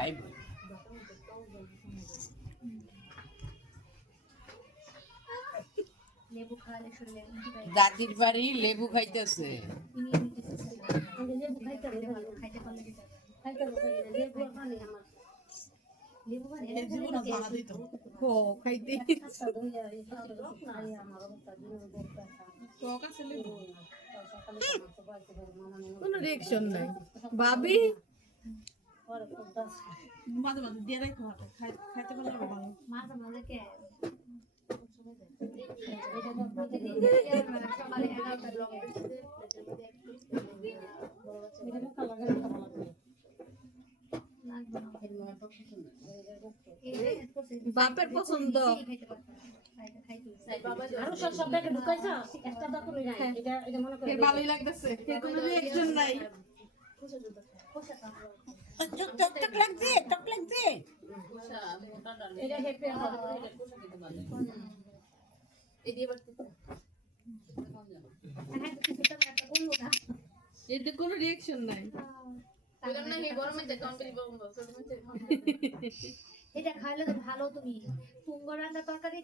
খাইব লেবু খাওয়ালে শরীরে দাদির বাড়ি লেবু খাইতেছে লেবু খাইতে হবে ভালো খাইতে পারলে খাইতে হবে লেবু পানি আমার লেবু পানি জীবন বাধা দিত ও খাইতে কোনো রিঅ্যাকশন নাই ভাবি মাঝে মাঝে দিয়ে রাখো খাইতে পারলে আরো ভালো মাঝে মাঝে কে বাপের পছন্দ ভালোই লাগতেছে কোনো রিঅ্যাকশন নাই টক লাগছে টক লাগছে এতে কোনো রিঅ্যাকশন নাই এটা খাইলে তো ভালো তুমি তুঙ্গ রান্না তরকারি